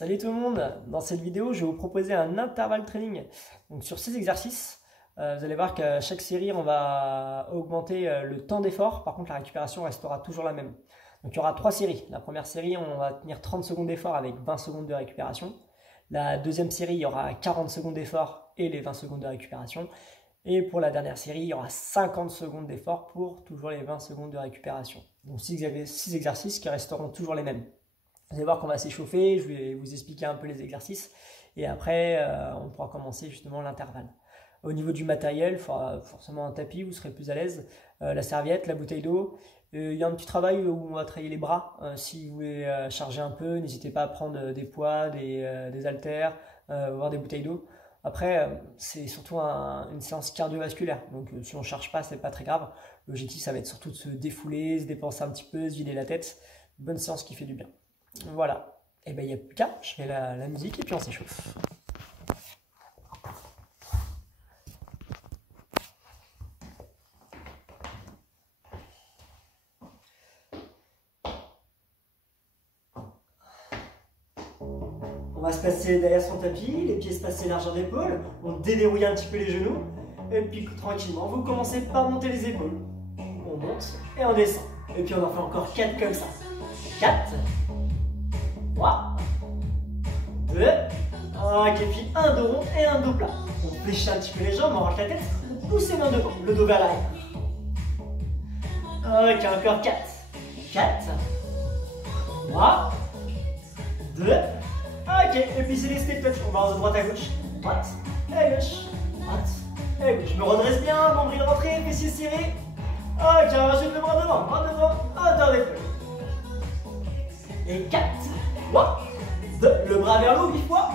Salut tout le monde, dans cette vidéo je vais vous proposer un intervalle training. Donc sur 6 exercices, vous allez voir qu'à chaque série on va augmenter le temps d'effort, par contre la récupération restera toujours la même. Donc il y aura 3 séries. La première série on va tenir 30 secondes d'effort avec 20 secondes de récupération. La deuxième série il y aura 40 secondes d'effort et les 20 secondes de récupération. Et pour la dernière série il y aura 50 secondes d'effort pour toujours les 20 secondes de récupération. Donc 6 exercices qui resteront toujours les mêmes. Vous allez voir qu'on va s'échauffer, je vais vous expliquer un peu les exercices et après on pourra commencer justement l'intervalle. Au niveau du matériel, il faudra forcément un tapis, vous serez plus à l'aise, la serviette, la bouteille d'eau. Il y a un petit travail où on va travailler les bras. Si vous voulez charger un peu, n'hésitez pas à prendre des poids, des haltères, voire des bouteilles d'eau. Après, c'est surtout une séance cardiovasculaire, donc si on ne charge pas, c'est pas très grave. L'objectif, ça va être surtout de se défouler, se dépenser un petit peu, se vider la tête. Bonne séance qui fait du bien. Voilà, et ben il n'y a plus qu'à, je mets la musique et puis on s'échauffe. On va se passer derrière son tapis, les pieds se passer largeur d'épaule, on déverrouille un petit peu les genoux, et puis tranquillement, vous commencez par monter les épaules. On monte et on descend. Et puis on en fait encore 4 comme ça. 4, 3, 2, ok, puis un dos rond et un dos plat. On fléchit un petit peu les jambes, on rentre la tête, on pousse les mains devant, le dos vers l'arrière. Ok, encore 4, 4, 3, 2, ok, et puis c'est les step touch, on va de droite à gauche, droite et gauche, droite et gauche. Je me redresse bien, nombril rentré, fessiers serrés. Ok, on rajoute le bras devant, hauteur d'épaule. Et 4, 3, 2, le bras vers le haut 8 fois.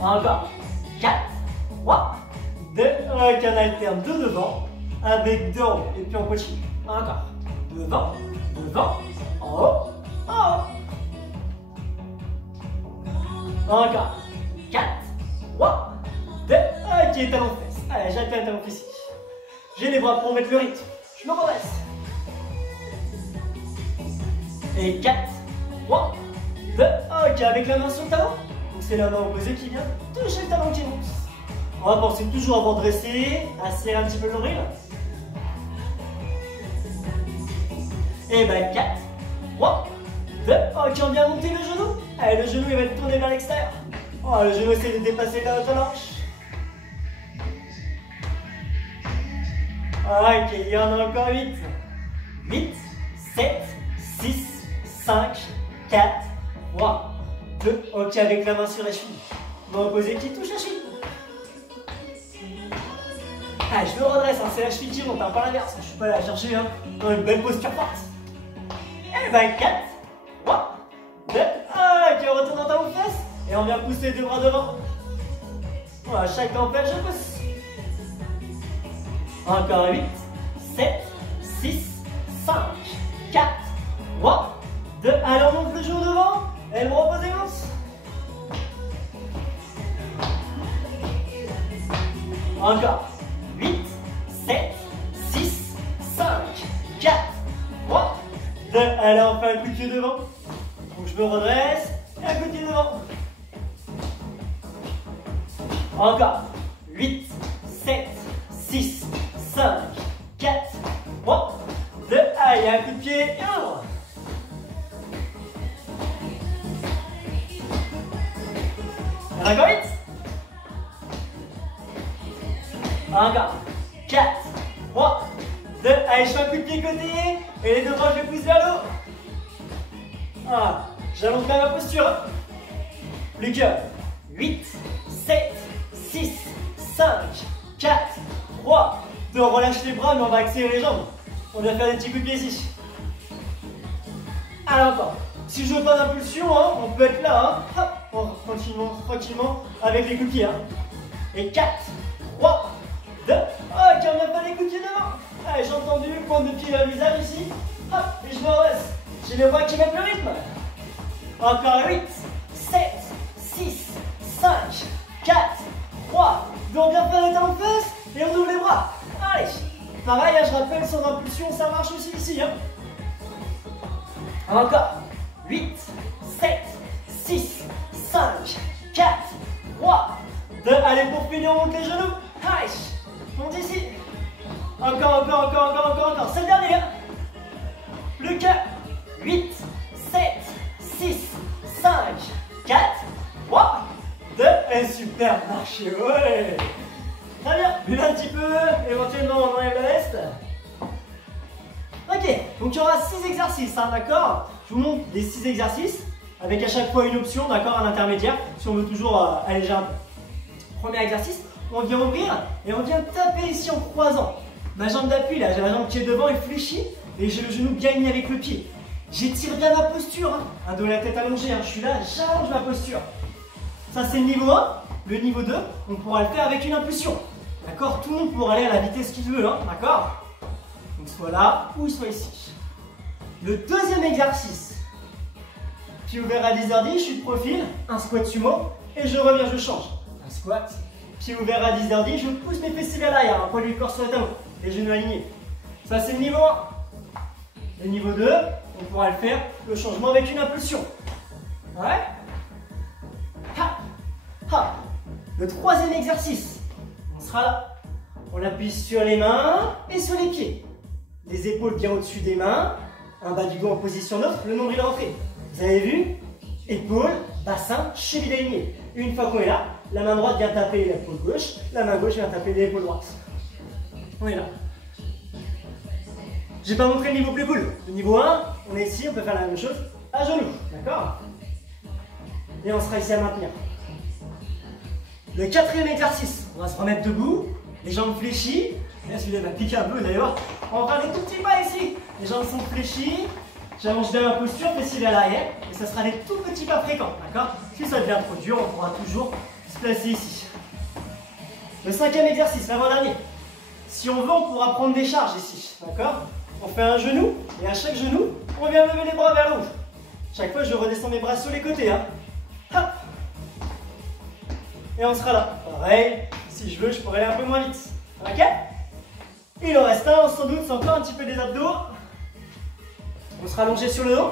Encore 4, 3, 2, ok, on alterne 2 devant avec 2 en haut et puis on continue. Encore devant, en haut, en haut. Encore 4, 3, 2, ok, talon fesse. Allez, j'alterne talon fesse ici. J'ai les bras pour mettre le rythme. Je me redresse. Et 4, 3, 2, ok, avec la main sur le talon. Donc c'est la main opposée qui vient toucher le talon qui monte. On va penser toujours avant de dresser, à serrer un petit peu le nombril. Et ben 4, 3, 2, ok, on vient monter le genou. Allez, le genou il va être tourné vers l'extérieur. Oh, le genou essaie de dépasser la hanche. Ok, il y en a encore 8. 8, 7, 6, 5, 4, 3, 2. Ok, avec la main sur la cheville. Main opposée qui touche la cheville. Ah, je me redresse, hein, c'est la cheville qui monte, hein, pas l'inverse. Je suis pas là à chercher dans une belle posture forte. Et ben 4, 3, 2. Ok, on retourne dans talon fesse. Et on vient pousser les 2 bras devant. Voilà, chaque tempête, je pousse. Encore 8, 7, 6, 5, 4, 3, 2. Allez, on monte le genou devant. Et le bras opposé monte. Encore 8, 7, 6, 5, 4, 3, 2. Allez, on fait un coup de pied devant. Donc je me redresse. Et un coup de pied devant. Encore 8, 7, 6, 5, 4, 3, 2, allez, un coup de pied et on ouvre. Encore 8. Encore 4, 3, 2, allez, je fais un coup de pied côté et les 2 bras je les pousse vers le haut. Voilà, j'allonge bien ma posture. Plus que 8, 7, 6, 5, 4, 3, 2, on relâche les bras mais on va accélérer les jambes. On va faire des petits coups de pied ici. Allez encore. Si je veux pas d'impulsion, on peut être là, hop, tranquillement avec les coups de pied. Et 4, 3, 2, ok, on a fait les coups de pied devant. Allez, j'ai entendu, pointe de pied vers le visage ici. Hop, et je me redresse. J'ai les bras qui mettent le rythme. Encore 8, 7, 6, 5, 4, 3, 2, on vient faire les talons de fesses et on ouvre les bras. Allez, pareil, je rappelle, sans impulsion, ça marche aussi ici. Encore 8, 7, 6, 5, 4, 3, 2. Allez, pour finir, on monte les genoux. Allez, monte ici. Encore. C'est le dernier. Plus que 8, 7, 6, 5, 4, 3, 2. Et super marché, ouais. Très bien. Une un petit peu. Éventuellement, on enlève la veste. Ok, donc il y aura 6 exercices, hein, d'accord? Je vous montre les 6 exercices avec à chaque fois une option, d'accord, un intermédiaire, si on veut toujours alléger un peu. Premier exercice, on vient ouvrir et on vient taper ici en croisant. Ma jambe d'appui, là, j'ai la jambe qui est devant, elle fléchit et j'ai le genou bien aligné avec le pied. J'étire bien ma posture, hein, de la tête allongée, hein, je suis là, j'allonge ma posture. Ça, c'est le niveau 1. Le niveau 2, on pourra le faire avec une impulsion. D'accord? Tout le monde pourra aller à la vitesse qu'il veut, hein, d'accord? Donc, soit là ou soit ici. Le deuxième exercice, pied ouvert à 10h10, je suis de profil, un squat sumo et je reviens, je change. Un squat, pied ouvert à 10h10, je pousse mes fessiers vers l'arrière, un poil du corps sur le talon, les genoux alignés. Ça, c'est le niveau 1. Le niveau 2, on pourra le faire, le changement avec une impulsion. Ouais. Ha. Ha. Le troisième exercice, on sera là. On appuie sur les mains et sur les pieds. Les épaules bien au-dessus des mains, un bas du dos en position neutre, le nombril rentré. Vous avez vu? Épaules, bassin, cheville alignée. Une fois qu'on est là, la main droite vient taper l'épaule gauche, la main gauche vient taper l'épaule droite. On est là. J'ai pas montré le niveau plus cool. Le niveau 1, on est ici, on peut faire la même chose à genoux, d'accord? Et on sera ici à maintenir. Le quatrième exercice, on va se remettre debout, les jambes fléchies. Là, celui-là va piquer un peu, vous allez voir. On va faire des tout petits pas ici. Les jambes sont fléchies, j'allonge bien ma posture, fessiers vers l'arrière. Et ça sera des tout petits pas fréquents, d'accord? Si ça devient trop dur, on pourra toujours se placer ici. Le cinquième exercice, l'avant-dernier. Si on veut, on pourra prendre des charges ici, d'accord? On fait un genou, et à chaque genou, on vient lever les bras vers le haut. Chaque fois, je redescends mes bras sur les côtés, hein. Hop. Et on sera là. Pareil, si je veux, je pourrais aller un peu moins vite. Ok? Il en reste un, sans doute, c'est encore un petit peu des abdos. On sera allongé sur le dos.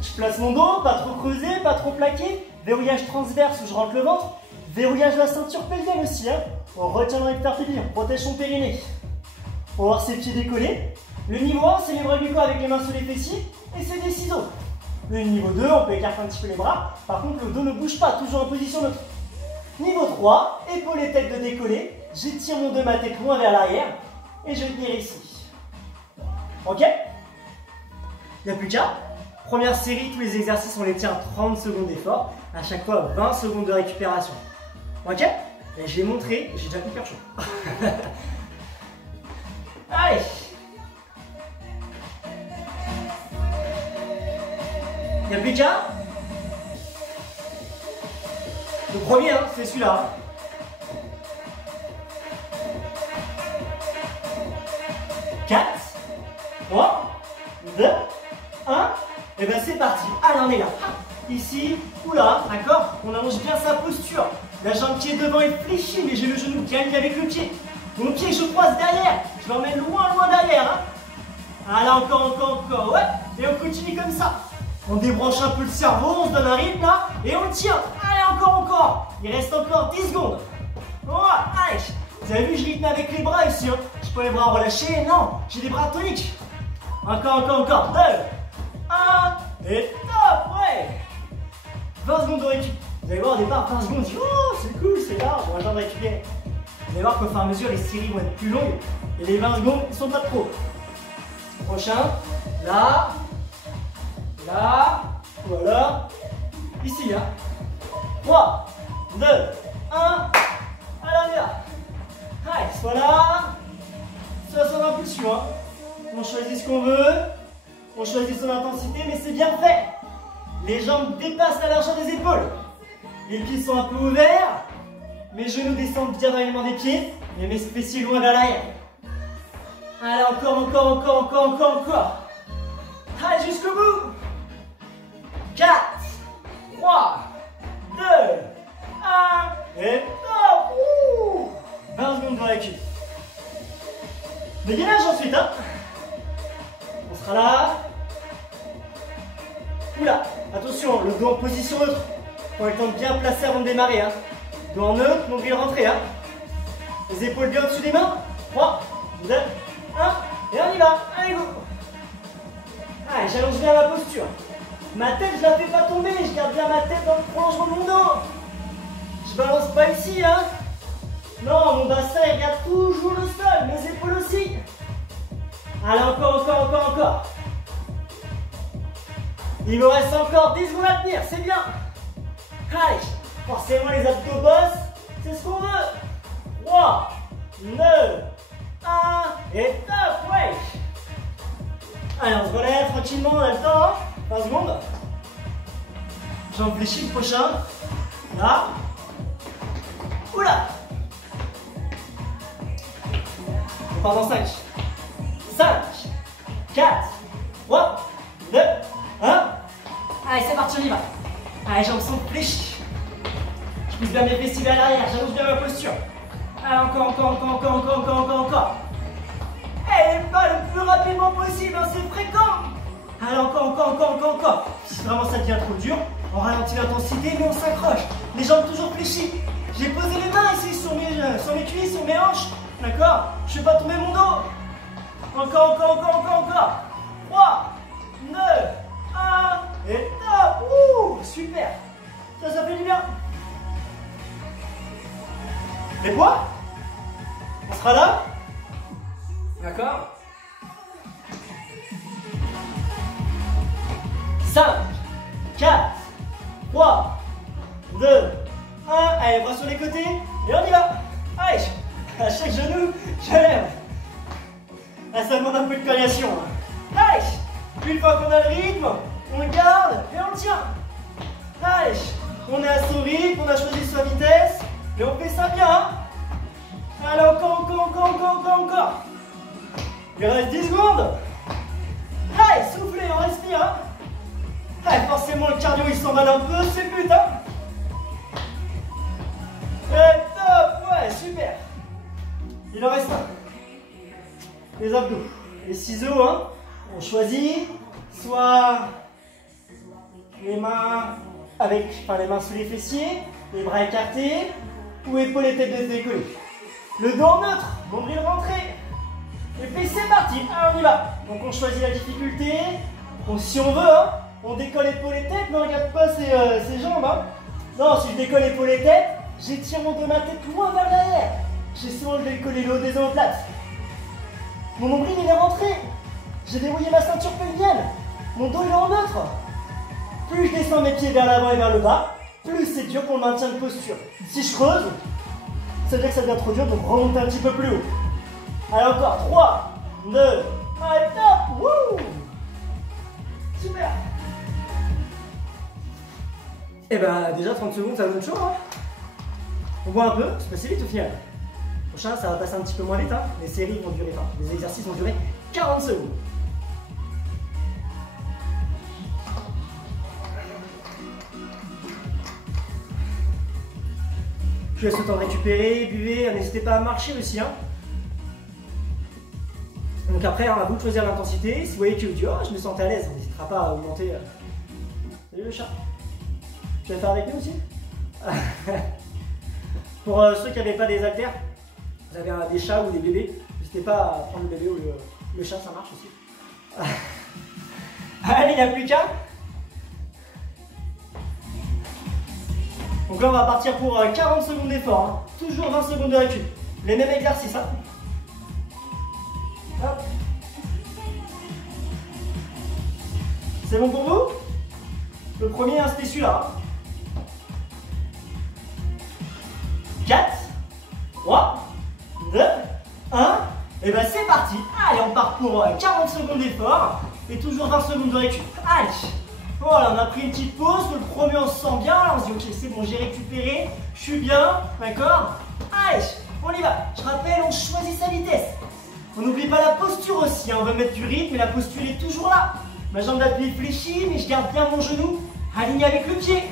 Je place mon dos, pas trop creusé, pas trop plaqué. Verrouillage transverse où je rentre le ventre. Verrouillage de la ceinture pelvienne aussi, hein. On retient dans les perpétuels, on protège son périnée. On va voir ses pieds décollés. Le niveau 1, c'est les bras du corps avec les mains sur les fessiers et c'est des ciseaux. Le niveau 2, on peut écarter un petit peu les bras. Par contre, le dos ne bouge pas, toujours en position neutre. Niveau 3, épaules et tête de décoller. J'étire mon dos, ma tête loin vers l'arrière et je vais tenir ici. Ok? Il n'y a plus qu'à. Première série, tous les exercices, on les tient 30 secondes d'effort. À chaque fois, 20 secondes de récupération. Ok? Et je l'ai montré, j'ai déjà hyper chaud. Allez! Il n'y a plus qu'un. Le premier, hein, c'est celui-là. 4, 3, 2, 1. Et bien c'est parti. Allez, on est là. Ici ou là, d'accord? On allonge bien sa posture. La jambe qui est devant est fléchie, mais j'ai le genou qui aligne avec le pied. Mon pied, je croise derrière. Je l'emmène loin derrière. Hein. Allez, encore. Ouais. Et on continue comme ça. On débranche un peu le cerveau, on se donne un rythme là, et on le tient. Allez, encore. Il reste encore 10 secondes. Voilà, allez. Vous avez vu, je rythme avec les bras ici. Hein. Je peux les bras relâchés. Non, j'ai des bras toniques. Encore. 2, 1, et top, ouais. 20 secondes de récup. Vous allez voir au départ, 20 secondes, oh, c'est cool, c'est large, on va le temps de récupérer. Vous allez voir qu'au fur et à mesure, les séries vont être plus longues et les 20 secondes ne sont pas trop. Prochain, là, voilà, ici, hein. 3, 2, 1, allez, on y va. Allez, soit là, soit sans impulsion, hein. On choisit ce qu'on veut, on choisit son intensité, mais c'est bien fait. Les jambes dépassent la largeur des épaules. Les pieds sont un peu ouverts. Mes genoux descendent bien dans l'élément des pieds. Et mes fessiers loin vers l'arrière. Allez, encore. Allez, jusqu'au bout. 4, 3, 2, 1. Et top. 20 secondes de récup. Dégainage ensuite, hein. On sera là. Oula, attention, le dos en position neutre. Pour le temps de bien placer avant de démarrer. Hein. Dos en neutre, nombril rentré. Hein. Les épaules bien au-dessus des mains. 3, 2, 1. Et on y va. Allez, go. Allez, j'allonge bien ma posture. Ma tête, je la fais pas tomber. Je garde bien ma tête dans le prolongement de mon dos. Je balance pas ici. Hein. Non, mon bassin, il regarde toujours le sol. Mes épaules aussi. Allez, encore. Il me reste encore 10 secondes à tenir, c'est bien. Allez, forcément les abdos bossent, c'est ce qu'on veut. 3, 2, 1, et top, ouais. Allez, on se relève tranquillement, on a le temps, hein. 20 secondes. J'en fléchis le prochain. Là. Oula. On part dans 5, 4, 3, 2, 1. Allez, c'est parti, on y va. Allez, jambes sont fléchies. Je pousse bien mes fessiers à l'arrière, j'allonge bien ma posture. Allez, encore. Allez, pas le plus rapidement possible, hein, c'est fréquent. Allez, encore. Si vraiment ça devient trop dur, on ralentit l'intensité, mais on s'accroche. Les jambes toujours fléchies. J'ai posé les mains ici sur mes cuisses, sur mes hanches. D'accord? Je fais pas tomber mon dos. Encore. 3, 2, 1, et top. Ouh, super. Ça fait du bien. Les poids, on sera là. D'accord? 5, 4, 3, 2, 1. Allez, bras sur les côtés. Et on y va. Allez, à chaque genou, je lève. Là, ça demande un peu de coordination. Allez, une fois qu'on a le rythme, on le garde et on le tient. Allez, on est à son rythme, on a choisi sa vitesse, et on fait ça bien. Hein. Allez, encore. Il reste 10 secondes. Allez, soufflez, on respire. Hein. Allez, forcément, le cardio, il s'emballe un peu, c'est le but. Hein. Et top, ouais, super. Il en reste un. Les abdos, les ciseaux, hein. On choisit soit les mains les mains sous les fessiers, les bras écartés, ou épaules et têtes décollées. Le dos en neutre, nombril rentré. Et puis c'est parti, allez, on y va. Donc on choisit la difficulté. Donc si on veut, hein, on décolle épaules et têtes, mais on ne regarde pas ses jambes. Hein. Non, si je décolle épaules et têtes, j'étire mon dos de ma tête loin vers l'arrière. J'essaie de décoller le haut des omoplates. Mon nombril il est rentré. J'ai dérouillé ma ceinture pelvienne. Mon dos il est en neutre. Plus je descends mes pieds vers l'avant et vers le bas, plus c'est dur pour le maintien de posture. Si je creuse, ça veut dire que ça devient trop dur, donc remonte un petit peu plus haut. Allez, encore. 3, 2, 1, top. Wouh. Super. Et bah déjà 30 secondes, ça donne chaud. Hein. On voit un peu, c'est passé vite au final. Prochain, ça va passer un petit peu moins vite. Hein. Les séries vont durer, les exercices vont durer 40 secondes. Je vous laisse le temps de récupérer, buvez, n'hésitez pas à marcher aussi. Hein. Donc après, à vous de choisir l'intensité. Si vous voyez que vous dites, oh, je me sentais à l'aise, on n'hésitera pas à augmenter. Salut le chat. Tu vas faire avec nous aussi. Pour ceux qui n'avaient pas des haltères, vous avez des chats ou des bébés, n'hésitez pas à prendre le bébé ou le chat, ça marche aussi. Allez, il n'y a plus qu'à. Donc là, on va partir pour 40 secondes d'effort. Hein. Toujours 20 secondes de recul. Les mêmes exercices. Hein. C'est bon pour vous? Le premier, hein, c'était celui-là. Hein. 4, 3, 2, 1. Et ben c'est parti. Allez, on part pour 40 secondes d'effort. Et toujours 20 secondes de récup. Allez. Voilà, on a pris une petite pause, le premier on se sent bien, là on se dit ok c'est bon j'ai récupéré, je suis bien, d'accord? Allez, on y va, je rappelle on choisit sa vitesse. On n'oublie pas la posture aussi, hein. On veut mettre du rythme et la posture est toujours là. Ma jambe d'appui est fléchie mais je garde bien mon genou aligné avec le pied.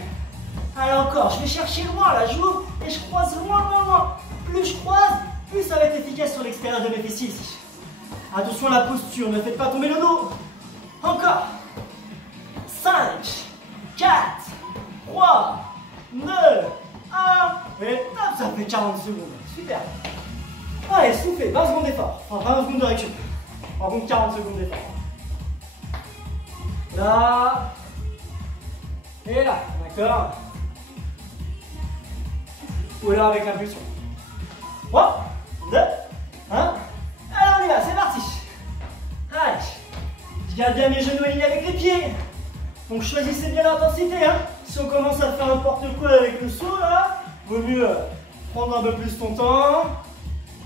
Allez encore, je vais chercher loin là, j'ouvre et je croise loin. Plus je croise, plus ça va être efficace sur l'extérieur de mes fessiers ici. Attention à la posture, ne faites pas tomber le dos. Encore. 5, 5, 4, 3, 2, 1. Et hop, ça fait 40 secondes. Super. Allez, soufflez, 20 secondes d'effort. Enfin, 20 secondes de récup. En bon, 40 secondes d'effort. Là. Et là, d'accord. Ou alors avec l'impulsion. 3, 2, 1. Allez, on y va, c'est parti. Allez. Je garde bien mes genoux alignés avec les pieds. Donc choisissez bien l'intensité. Hein. Si on commence à faire n'importe quoi avec le saut, là, vaut mieux prendre un peu plus ton temps.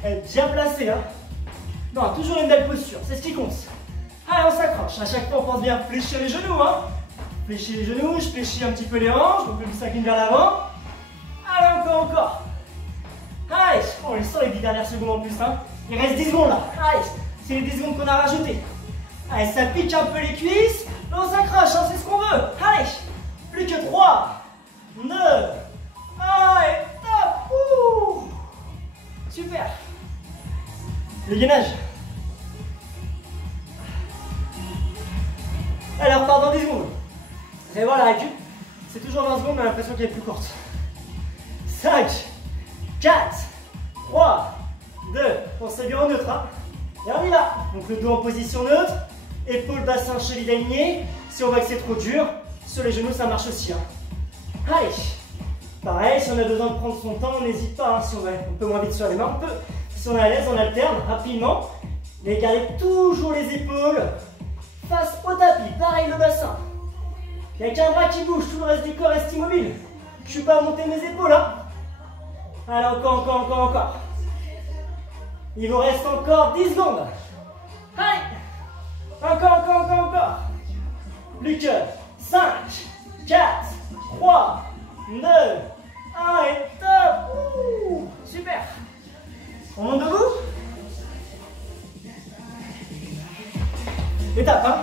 Être bien placé. Hein. Non, toujours une belle posture, c'est ce qui compte. Allez, on s'accroche. À chaque fois, on pense bien fléchir les genoux. Hein. Fléchir les genoux, je fléchis un petit peu les hanches, donc le s'incline vers l'avant. Allez, encore. Allez, on les sort les 10 dernières secondes en plus. Hein. Il reste 10 secondes là. Allez, c'est les 10 secondes qu'on a rajoutées. Allez, ça pique un peu les cuisses. Mais on s'accroche, hein, c'est ce qu'on veut. Allez, plus que 3, 2, 1 et top. Ouh. Super. Le gainage. Allez, on repart dans 10 secondes. Vous allez voir la récup. C'est toujours 20 secondes, mais on a l'impression qu'elle est plus courte. 5, 4, 3, 2, on s'est bien en neutre. Hein. Et on y va. Donc le dos en position neutre, épaules, bassin, cheville alignés. Si on voit que c'est trop dur, sur les genoux ça marche aussi. Hein. Allez, pareil, si on a besoin de prendre son temps, on n'hésite pas. Hein. Si on peut moins vite sur les mains, on peut. Si on est à l'aise, on alterne rapidement. Mais gardez toujours les épaules face au tapis. Pareil le bassin. Il n'y a qu'un bras qui bouge, tout le reste du corps reste immobile. Je ne suis pas à monter mes épaules. Hein. Allez, encore. Il vous reste encore 10 secondes. Allez. Encore. Plus que 5, 4, 3, 2, 1 et top. Ouh, super. On monte debout. Étape, hein.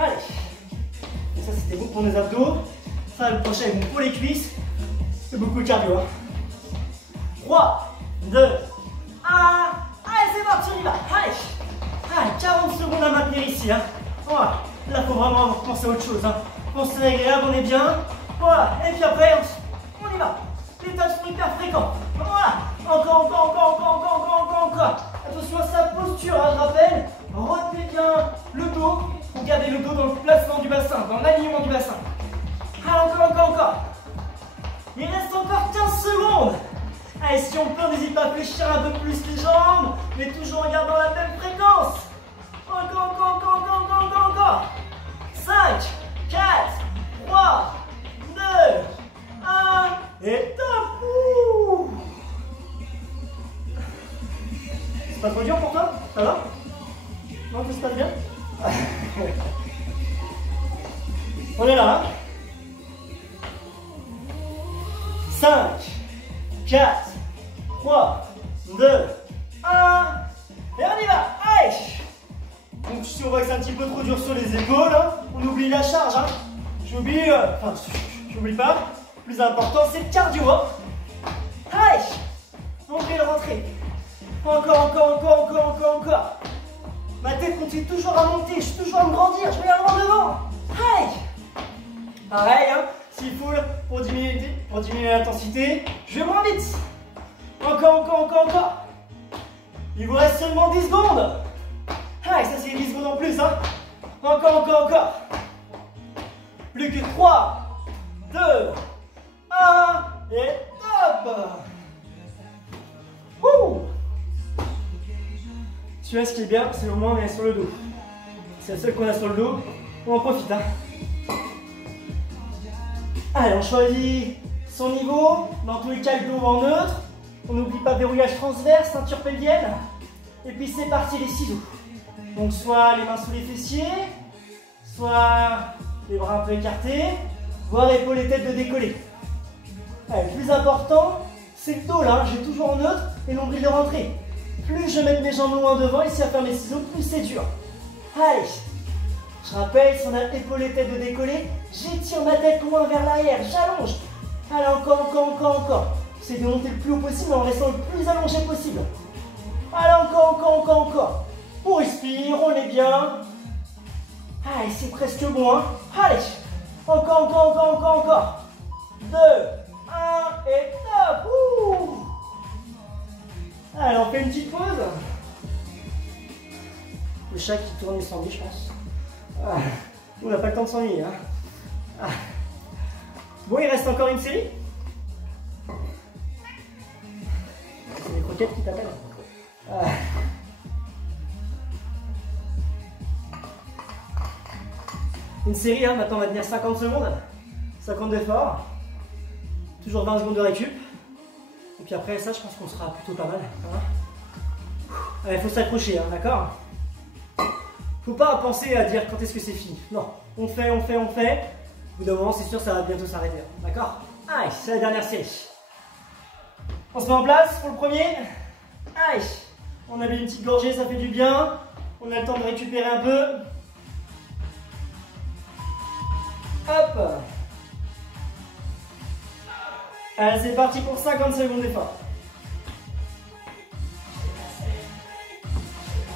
Allez. Et ça, c'était bon pour nos abdos. Ça, le prochain est bon pour les cuisses. C'est beaucoup de cardio. Hein. 3, 2, 1. Allez, c'est parti, on y va. Allez, 40 secondes à maintenir ici. Hein. Voilà. Là, il faut vraiment penser à autre chose. Hein. Pensez agréable, on est bien. Voilà. Et puis après, on y va. Les tâches sont hyper fréquents. Voilà. Encore. Attention à sa posture, hein, je rappelle. Retenez bien le dos. Vous gardez le dos dans le placement du bassin, dans l'alignement du bassin. Allez, encore. Il reste encore 15 secondes. Allez, si on peut, n'hésite pas à fléchir un peu plus les jambes, mais toujours en gardant la même fréquence. Encore. 5, 4, 3, 2, 1, et top. Ouh. C'est pas trop dur pour toi? Ça va? Non, tout se passe bien? On est là, hein? 5, 4, 3, 2, 1, et on y va, allez. Donc si on voit que c'est un petit peu trop dur sur les épaules, hein, on oublie la charge, hein. J'oublie pas, le plus important c'est le cardio, hein. Allez, on va le rentrer. Encore. Ma tête continue toujours à monter, je suis toujours à me grandir, je regarde loin devant. Allez. Pareil, hein, s'il faut, pour diminuer l'intensité, je vais moins vite. Encore. Il vous reste seulement 10 secondes. Allez, ça c'est 10 secondes en plus, hein. Encore. Plus que 3, 2, 1, et top. Ouh. Celui-là, ce qui est bien, c'est au moins on est sur le dos. C'est le seul qu'on a sur le dos, on en profite, hein. Allez, on choisit son niveau. Dans tous les cas, le dos en neutre. On n'oublie pas verrouillage transverse, ceinture pelvienne. Et puis c'est parti, les ciseaux. Donc soit les mains sous les fessiers, soit les bras un peu écartés, voire épaules et têtes de décoller. Allez, le plus important, c'est le dos là, j'ai toujours en neutre et l'ombril de rentrée. Plus je mets mes jambes loin devant, ici à faire mes ciseaux, plus c'est dur. Allez, je rappelle, si on a épaules et têtes de décoller, j'étire ma tête loin vers l'arrière, j'allonge. Allez, encore. C'est de monter le plus haut possible en restant le plus allongé possible. Allez, encore. On respire, on est bien. Allez, c'est presque bon, hein. Allez, encore. 2, 1, et top. Ouh. Allez, on fait une petite pause. Le chat qui tourne, il s'ennuie, je pense. Ah, on n'a pas le temps de s'ennuyer, hein. Ah. Bon, il reste encore une série. C'est les croquettes qui t'appellent. Ah. Une série, hein, maintenant on va tenir 50 secondes. 50 d'efforts. Toujours 20 secondes de récup. Et puis après ça, je pense qu'on sera plutôt pas mal. Hein. Allez, il faut s'accrocher, hein, d'accord? Faut pas penser à dire quand est-ce que c'est fini. Non, on fait. Au bout d'un moment, c'est sûr, ça va bientôt s'arrêter. Hein, d'accord? Allez, c'est la dernière série. On se met en place pour le premier. Allez, on avait une petite gorgée, ça fait du bien. On a le temps de récupérer un peu. Hop. Allez, c'est parti pour 50 secondes d'effort.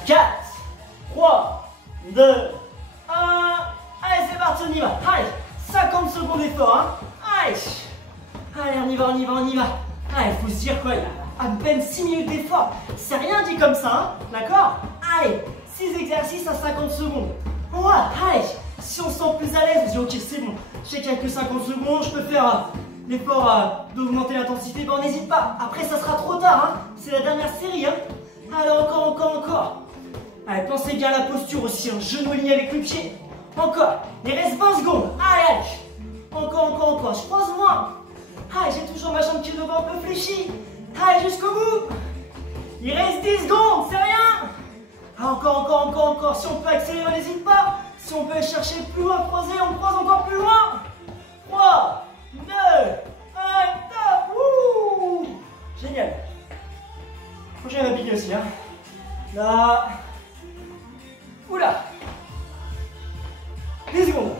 4, 3, 2, 1. Allez, c'est parti, on y va. Allez, 50 secondes d'effort. Hein. Allez. Allez, on y va. Allez, il faut se dire quoi, il y a à peine 6 minutes d'effort. C'est rien dit comme ça, hein. D'accord? Allez, 6 exercices à 50 secondes. Voilà, allez. Si on se sent plus à l'aise, on se dit ok, c'est bon. J'ai quelques 50 secondes, je peux faire l'effort d'augmenter l'intensité. Ben, on n'hésite pas. Après, ça sera trop tard. Hein. C'est la dernière série. Hein. Allez, encore. Allez, pensez bien à la posture aussi. Hein. Genou aligné avec le pied. Encore. Il reste 20 secondes. Allez. Encore. Je croise moins. Allez, j'ai toujours ma jambe qui est devant, un peu fléchie. Allez, jusqu'au bout. Il reste 10 secondes, c'est rien. Encore. Si on peut accélérer, on n'hésite pas. Si on peut chercher plus loin, croiser, on croise encore plus loin. 3, 2, 1, top. Ouh. Génial. Prochain va piquer aussi. Hein. Là. Oula. 10 secondes.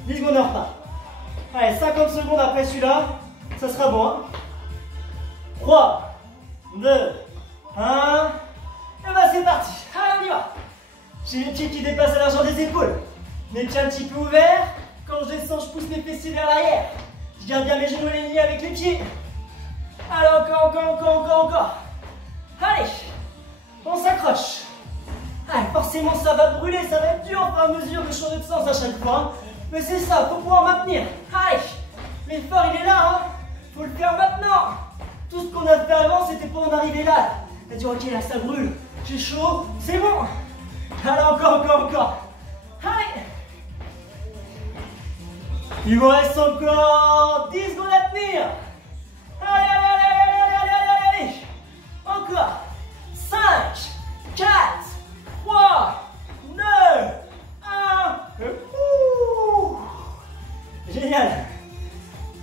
10 secondes, on repart. Allez, 50 secondes après celui-là. Ça sera bon. Hein. 3, 2, 1. Et bah c'est parti. Allez, on y va. J'ai les pieds qui dépassent à l'argent des épaules. Mes pieds un petit peu ouverts. Quand je descends, je pousse mes fessiers vers l'arrière. Je garde bien mes genoux alignés avec les pieds. Allez, encore. Allez, on s'accroche. Allez, forcément, ça va brûler, ça va être dur au fur et à mesure de changer de sens à chaque fois. Hein. Mais c'est ça, faut pouvoir maintenir. Allez, l'effort, il est là. Hein. Faut le faire maintenant. Tout ce qu'on a fait avant, c'était pour en arriver là. On a dit, ok, là, ça brûle. J'ai chaud, c'est bon. Allez, encore. Allez. Il vous reste encore 10 secondes à tenir. Allez. Encore. 5, 4, 3, 2, 1. Génial.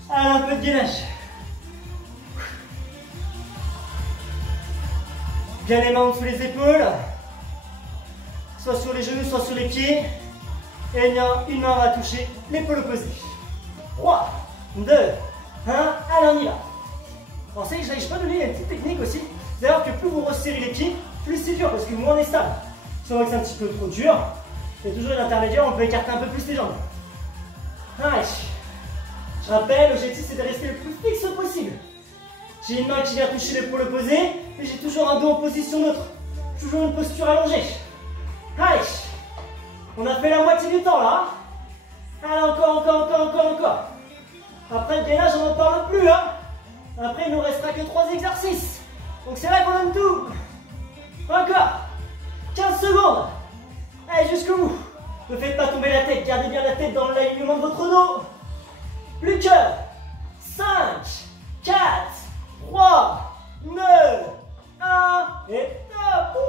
Allez, un peu de gainage. Bien les mains sous les épaules. Soit sur les genoux, soit sur les pieds. Et bien, une main va toucher l'épaule opposée. 3, 2, 1. Allez, on y va. Pensez que je peux donner une petite technique aussi. D'ailleurs, que plus vous resserrez les pieds, plus c'est dur parce que moins on est stable. Si on voit que c'est un petit peu trop dur, il y a toujours une intermédiaire, on peut écarter un peu plus les jambes. Allez. Je rappelle, l'objectif c'est de rester le plus fixe possible. J'ai une main qui vient toucher l'épaule opposée et j'ai toujours un dos en position neutre. Toujours une posture allongée. Allez. On a fait la moitié du temps là. Allez, encore. Après le gainage, on n'en parle plus. Hein. Après, il ne nous restera que 3 exercices. Donc c'est là qu'on donne tout. Encore. 15 secondes. Allez, jusqu'au bout. Ne faites pas tomber la tête. Gardez bien la tête dans l'alignement de votre dos. Plus que 5, 4, 3, 2, 1. Et top.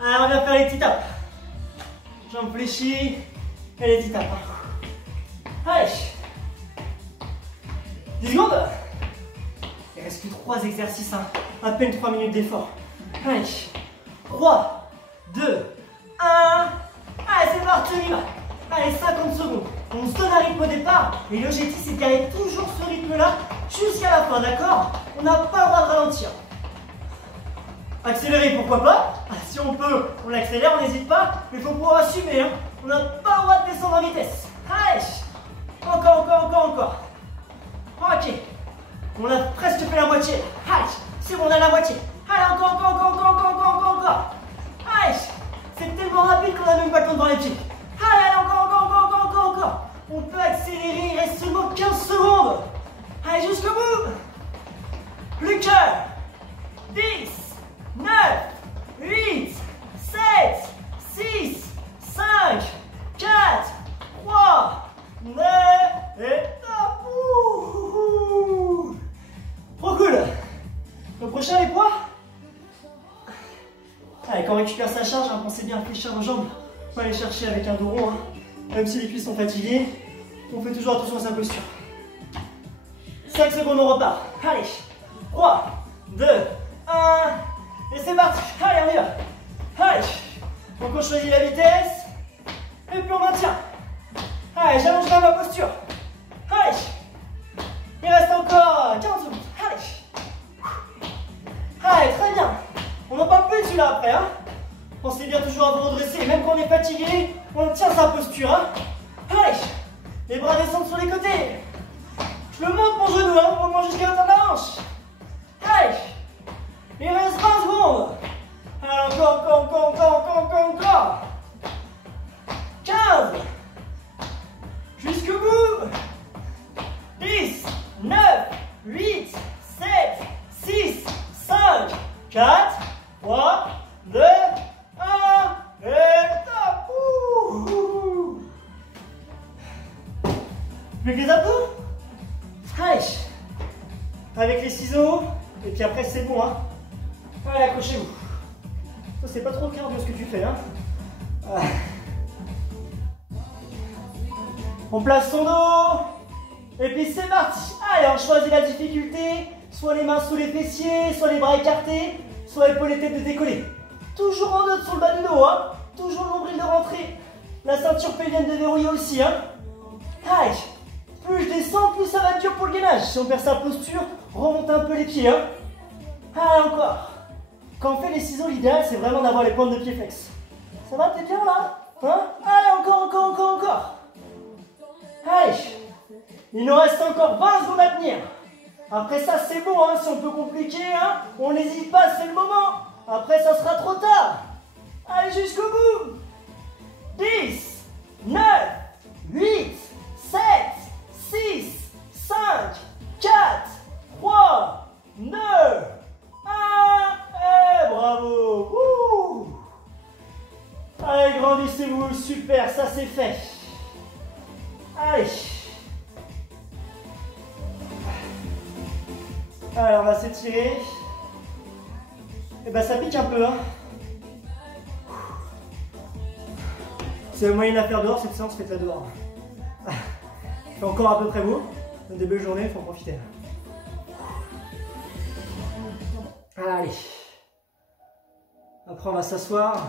Allez, on va faire les petits tapes. Jambes fléchies. Et les petits tapes. Allez. 10 secondes. Il reste que 3 exercices. Hein. À peine 3 minutes d'effort. Allez. 3, 2, 1. Allez, c'est parti, on y va. Allez, 50 secondes. On se donne un rythme au départ. Et l'objectif, c'est de garder toujours ce rythme-là jusqu'à la fin, d'accord? On n'a pas le droit de ralentir. Accélérer, pourquoi pas? Si on peut, on l'accélère, on n'hésite pas, mais il faut pouvoir assumer. Hein. On n'a pas le droit de descendre en vitesse. Allez, encore. Ok, on a presque fait la moitié. Allez, c'est bon, on a la moitié. Allez, encore. Allez, c'est tellement rapide qu'on n'a même pas le temps devant les pieds. Allez, encore. On peut accélérer, il reste seulement 15 secondes. Allez, jusqu'au bout. Plus que 10, 9, 8, 7, 6, 5, 4, 3, 2, et top. Trop cool. Le prochain, les poids. Allez, quand on récupère sa charge, hein, pensez bien à fléchir vos jambes. Pas aller chercher avec un dos rond. Hein. Même si les cuisses sont fatiguées, on fait toujours attention à sa posture. 5 secondes, on repart. Allez, 3, 2, 1, et c'est parti. Allez, on y va. Allez, donc on choisit la vitesse, et puis on maintient. Allez, j'allonge bien ma posture. Allez, il reste encore 40 secondes. Allez, très bien. On n'en parle plus de celui-là après. Hein. Pensez bien toujours à vous redresser. Même quand on est fatigué, on tient sa posture. Hein. Allez, les bras descendent sur les côtés. Je le monte mon genou, hein, au moins jusqu'à la fin de la hanche. Allez, il reste 20 secondes. Allez, encore. 15. Jusqu'au bout. 10, 9, 8, 7, 6, 5, 4, 3, 2, 1, et top. Plus que les abdos. Allez, avec les ciseaux, et puis après c'est bon, hein. Allez, accrochez-vous. Ça c'est pas trop cardio ce que tu fais, hein. On place son dos, et puis c'est parti. Allez, on choisit la difficulté, soit les mains sous les fessiers, soit les bras écartés, soit épaules et têtes décollées. Toujours en note sur le bas du dos, hein. Toujours le nombril de rentrée. La ceinture pelvienne déverrouillée aussi, hein. Allez. Plus je descends, plus ça va être dur pour le gainage. Si on perd sa posture, remonte un peu les pieds. Hein. Allez, encore. Quand on fait les ciseaux, l'idéal, c'est vraiment d'avoir les pointes de pied flex. Ça va, t'es bien là, hein? Allez, encore. Allez. Il nous reste encore 20 secondes à tenir. Après ça, c'est bon. Hein. Si on peut compliquer, hein, on n'hésite pas, c'est le moment. Après, ça sera trop tard. Allez, jusqu'au bout. 10, 9, 8, 7, 6, 5, 4, 3, 2, 1, et bravo. Wouh. Allez, grandissez-vous, super, ça c'est fait. Allez. Alors, on va s'étirer. Et ben ça pique un peu, hein. C'est le moyen de la faire dehors, cette séance, faites-la dehors. Il fait encore à peu près beau. Des belles journées, il faut en profiter. Allez. Après, on va s'asseoir.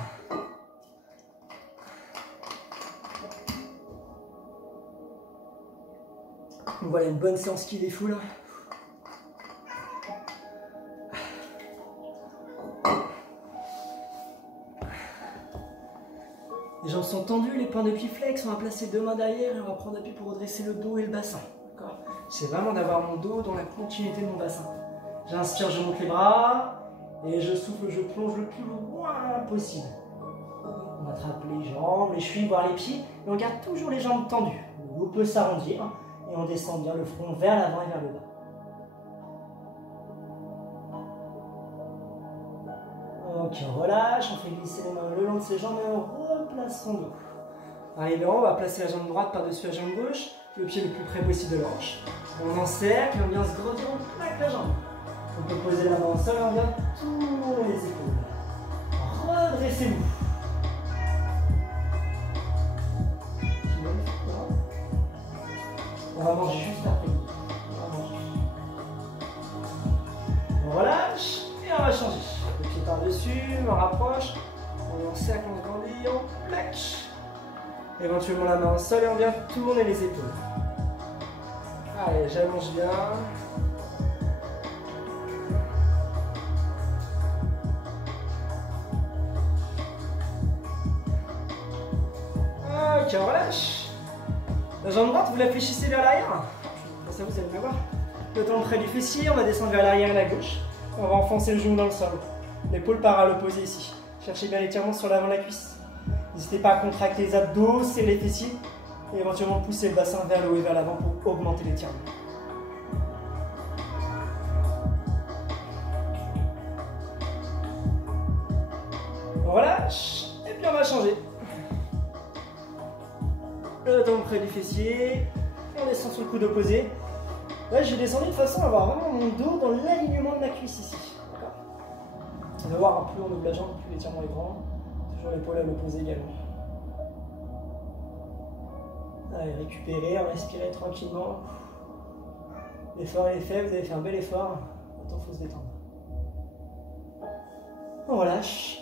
Voilà une bonne séance qui défoule. Les jambes sont tendues, les points de pied flex, on va placer deux mains derrière et on va prendre appui pour redresser le dos et le bassin. C'est vraiment d'avoir mon dos dans la continuité de mon bassin. J'inspire, je monte les bras et je souffle, je plonge le plus loin possible. On attrape les jambes, les chevilles, voire les pieds et on garde toujours les jambes tendues. Le dos peut s'arrondir et on descend bien le front vers l'avant et vers le bas. Ok, on relâche, on fait glisser les mains le long de ses jambes et on replace son dos. Arrivé en haut, on va placer la jambe droite par-dessus la jambe gauche, le pied le plus près possible de la hanche. On encercle, on vient se grandir, on plaque la jambe. On peut poser la main au sol et on vient tourner les épaules. Redressez-vous. On va manger juste après. On relâche et on va changer. Le pied par-dessus, on rapproche, on encercle, on se grandit, on plaque. Éventuellement la main au sol et on vient tourner les épaules. Allez, j'allonge bien. Ok, on relâche. La jambe droite, vous la fléchissez vers l'arrière. Comme ça, vous allez bien voir. Le temps près du fessier, on va descendre vers l'arrière et la gauche. On va enfoncer le genou dans le sol. L'épaule part à l'opposé ici. Cherchez bien l'étirement sur l'avant de la cuisse. N'hésitez pas à contracter les abdos, serrer les fessiers et éventuellement pousser le bassin vers le haut et vers l'avant pour augmenter l'étirement. On relâche et puis on va changer. Le temps près du fessier, on descend sur le coude opposé. Là, je vais descendre de façon à avoir vraiment mon dos dans l'alignement de ma cuisse ici. On va voir, plus on ouvre la jambe, plus l'étirement est grand. Toujours l'épaule à l'opposé également. Allez, récupérez, respirez tranquillement. L'effort est fait, vous avez fait un bel effort. Maintenant, il faut se détendre. On relâche.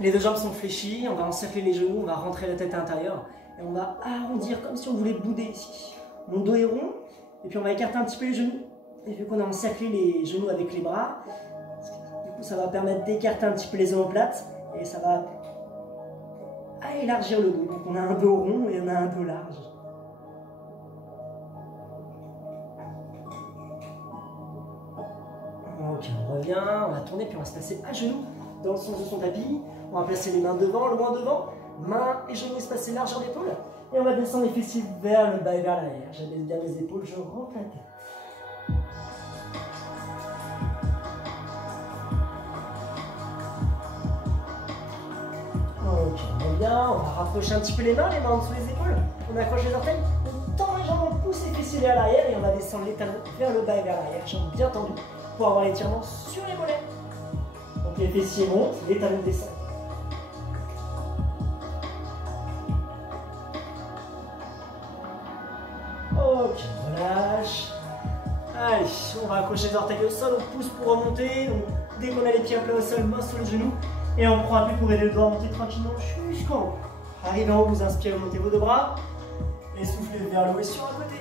Les deux jambes sont fléchies, on va encercler les genoux, on va rentrer la tête à l'intérieur. Et on va arrondir comme si on voulait bouder ici. Mon dos est rond, et puis on va écarter un petit peu les genoux. Et vu qu'on a encerclé les genoux avec les bras, du coup ça va permettre d'écarter un petit peu les omoplates, et ça va élargir le dos. Donc on a un dos rond et on a un dos large. Ok, on revient, on va tourner, puis on va se placer à genoux dans le sens de son tapis. On va placer les mains devant, loin devant. Mains et genoux espacés, largeur d'épaule. Et on va descendre les fessiers vers le bas et vers l'arrière. J'abaisse bien les épaules, je rentre la tête. Ok, on revient, on va rapprocher un petit peu les mains en dessous les épaules. On accroche les orteils, on tend les jambes, on pousse les fessiers vers l'arrière et on va descendre les talons vers le bas et vers l'arrière. Jambes bien tendues pour avoir l'étirement sur les mollets. Donc les fessiers montent, les talons descendent. Ok, on relâche. Allez, on va accrocher les orteils au sol, on pousse pour remonter. Donc, dès qu'on a les pieds à plat au sol, main sur le genou. Et on prend appui pour aider le doigt à monter tranquillement jusqu'en haut. Arrivez en haut, vous inspirez, montez vos deux bras. Et soufflez vers le haut et sur un côté.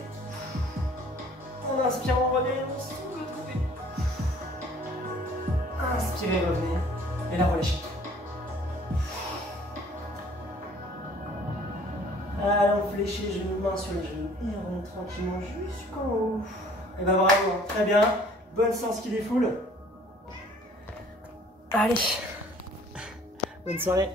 On inspire, on revient, on souffle de l'autre côté. Inspirez, revenez. Et là, relâchez. Allez, on fléchit les genoux, main sur les genoux. Et on remonte tranquillement jusqu'en haut. Et ben bravo, très bien. Bonne séance qui défoule. Allez. Bonne soirée.